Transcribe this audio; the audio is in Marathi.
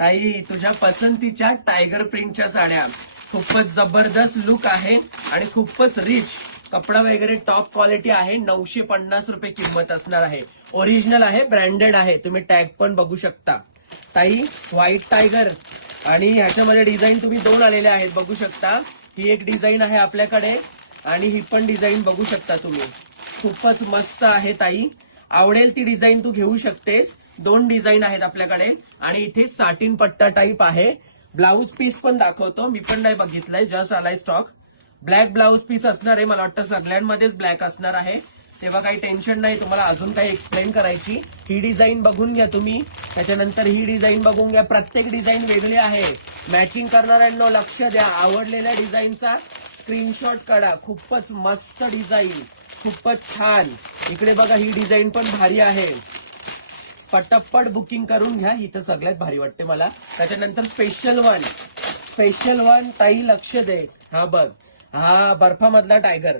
ताई तुझ्या पसंतीच्या टायगर प्रिंटच्या साड्या, खूपच जबरदस्त लुक आहे आणि खूपच रिच कपडा वगैरे टॉप क्वालिटी आहे. 950 रुपये किंमत असणार आहे. ओरिजिनल आहे, ब्रँडेड आहे. तुम्ही टॅग पण बघू शकता. ताई व्हाईट टायगर आणि ह्याच्यामध्ये डिझाईन तुम्ही दोन आलेले आहेत बघू शकता. ही एक डिझाईन आहे आपल्याकडे आणि ही पण डिझाईन बघू शकता तुम्ही. खूपच मस्त आहे ताई, आवडेल ती डिझाईन तू घेऊ शकतेस. दोन डिझाईन आहेत आपल्याकडे आणि इथे साटिन पट्टा टाईप आहे. ब्लाऊज पीस पण दाखवतो, मी पण नाही बघितलंय, जस्ट आलाय स्टॉक. ब्लॅक ब्लाऊज पीस असणार आहे, मला वाटतं सगळ्यांमध्येच ब्लॅक असणार आहे, तेव्हा काही टेन्शन नाही तुम्हाला अजून काही एक्सप्लेन करायची. ही डिझाईन बघून घ्या तुम्ही, त्याच्यानंतर ही डिझाईन बघून घ्या. प्रत्येक डिझाईन वेगळी आहे. मॅचिंग करणाऱ्यांना लक्ष द्या, आवडलेल्या डिझाईनचा स्क्रीनशॉट काढा. खूपच मस्त डिझाईन, खूपच छान. इकडे बघा, ही डिझाईन पण भारी आहे. पटपट बुकिंग करून घ्या, ही तर सगळ्यात भारी वाटते मला. त्याच्यानंतर स्पेशल वन ताई लक्ष दे. हा बघ, हा बर्फामधला टायगर,